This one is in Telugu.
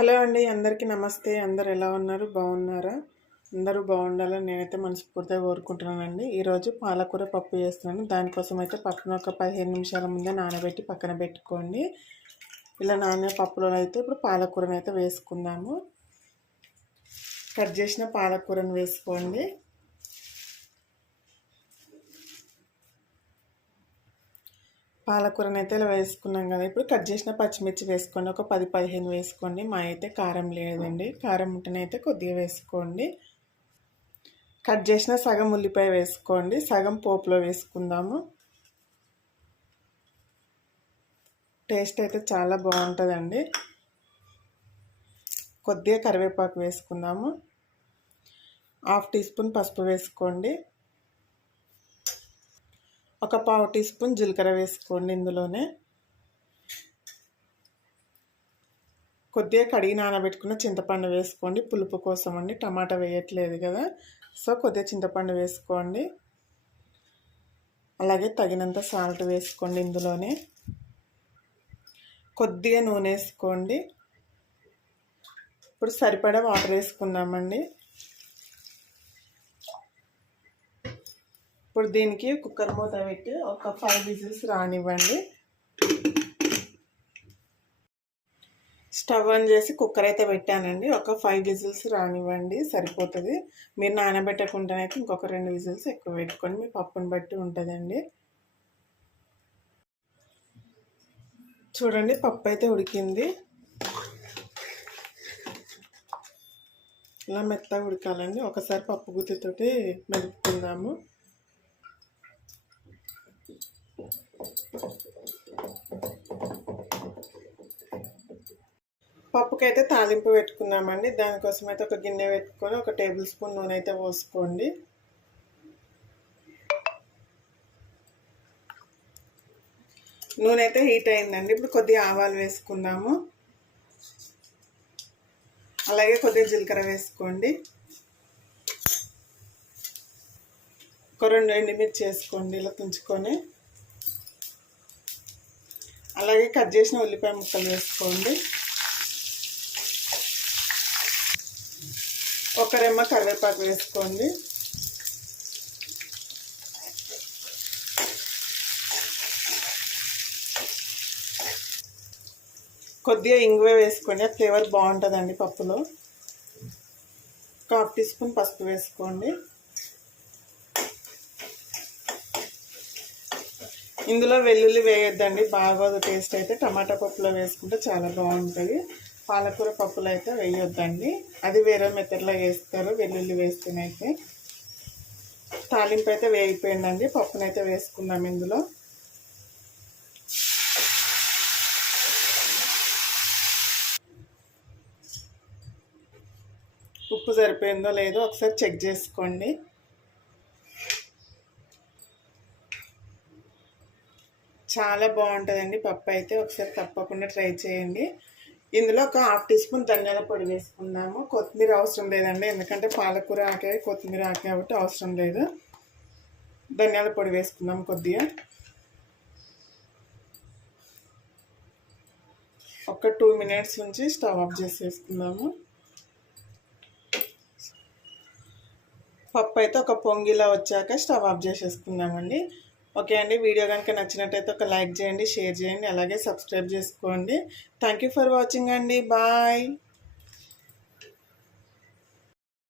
హలో అండి, అందరికీ నమస్తే. అందరు ఎలా ఉన్నారు? బాగున్నారా? అందరూ బాగుండాలని నేనైతే మనస్ఫూర్తిగా కోరుకుంటున్నానండి. ఈరోజు పాలకూర పప్పు చేస్తున్నాను. దానికోసం అయితే పప్పును ఒక 15 నిమిషాల ముందే నానబెట్టి పక్కన పెట్టుకోండి. ఇలా నానే పప్పులో అయితే ఇప్పుడు పాలకూరను అయితే వేసుకుందాము. కట్ చేసిన పాలకూరను వేసుకోండి. పాలకూరను అయితే ఇలా వేసుకున్నాం కదా. ఇప్పుడు కట్ చేసిన పచ్చిమిర్చి వేసుకోండి. ఒక 10-15 వేసుకోండి. మా అయితే కారం లేదండి. కారం ఉంటేనైతే కొద్దిగా వేసుకోండి. కట్ చేసిన సగం ఉల్లిపాయ వేసుకోండి. సగం పోపులో వేసుకుందాము. టేస్ట్ అయితే చాలా బాగుంటుందండి. కొద్దిగా కరివేపాకు వేసుకుందాము. 1/2 టీ స్పూన్ పసుపు వేసుకోండి. ఒక 1/4 టీ స్పూన్ జీలకర్ర వేసుకోండి. ఇందులోనే కొద్దిగా కడిగి నానబెట్టుకున్న చింతపండు వేసుకోండి. పులుపు కోసం అండి, టమాటా వేయట్లేదు కదా, సో కొద్దిగా చింతపండు వేసుకోండి. అలాగే తగినంత సాల్ట్ వేసుకోండి. ఇందులోనే కొద్దిగా నూనె వేసుకోండి. ఇప్పుడు సరిపడా వాటర్ వేసుకుందామండి. ఇప్పుడు దీనికి కుక్కర్ మూత పెట్టి ఒక 5 విజిల్స్ రానివ్వండి. స్టవ్ ఆన్ చేసి కుక్కర్ అయితే పెట్టానండి. ఒక 5 విజిల్స్ రానివ్వండి, సరిపోతుంది. మీరు నానబెట్టకుండానైతే ఇంకొక 2 విజిల్స్ ఎక్కువ పెట్టుకోండి. మీ పప్పుని బట్టి ఉంటుందండి. చూడండి, పప్పు అయితే ఉడికింది. ఇలా మెత్తగా ఉడకాలండి. ఒకసారి పప్పు గుత్తితోటి మెదుపుకుందాము. పప్పుకైతే తాలింపు పెట్టుకున్నామండి. దానికోసం అయితే ఒక గిన్నె పెట్టుకొని ఒక టేబుల్ స్పూన్ నూనె అయితే పోసుకోండి. నూనె అయితే హీట్ అయిందండి. ఇప్పుడు కొద్దిగా ఆవాలు వేసుకుందాము. అలాగే కొద్దిగా జీలకర్ర వేసుకోండి. ఒక 2 ఎండుమిర్చి వేసుకోండి ఇలా తుంచుకొని. అలాగే కట్ చేసిన ఉల్లిపాయ ముక్కలు వేసుకోండి. ఒక రెమ్మ కరివేపాకు వేసుకోండి. కొద్దిగా ఇంగువ వేసుకోండి, ఆ ఫ్లేవర్ బాగుంటుందండి పప్పులో. ఒక 1/2 టీ స్పూన్ పసుపు వేసుకోండి. ఇందులో వెల్లుల్లి వేయొద్దండి, బాగోదు టేస్ట్ అయితే. టమాటా పప్పులో వేసుకుంటే చాలా బాగుంటుంది. పాలకూర పప్పులో అయితే వేయొద్దండి, అది వేరే మెథడ్లో వేస్తారు వెల్లుల్లి వేస్తేనైతే. తాలింపు అయితే వేగిపోయిందండి. పప్పునైతే వేసుకుందాం. ఇందులో ఉప్పు సరిపోయిందో లేదో ఒకసారి చెక్ చేసుకోండి. చాలా బాగుంటుందండి పప్పు అయితే. ఒకసారి తప్పకుండా ట్రై చేయండి. ఇందులో ఒక 1/2 టీ స్పూన్ ధనియాల పొడి వేసుకుందాము. కొత్తిమీర అవసరం లేదండి, ఎందుకంటే పాలకూర ఆకే కొత్తిమీర ఆకే కాబట్టి అవసరం లేదు. ధనియాల పొడి వేసుకుందాం కొద్దిగా. ఒక 2 మినిట్స్ నుంచి స్టవ్ ఆఫ్ చేసేసుకుందాము. పప్పు అయితే ఒక పొంగిలా వచ్చాక స్టవ్ ఆఫ్ చేసేసుకుందామండి. ఓకే అండి, వీడియో కనుక నచ్చినట్టయితే ఒక లైక్ చేయండి, షేర్ చేయండి, అలాగే సబ్స్క్రైబ్ చేసుకోండి. థ్యాంక్ యూ ఫర్ వాచింగ్ అండి. బాయ్.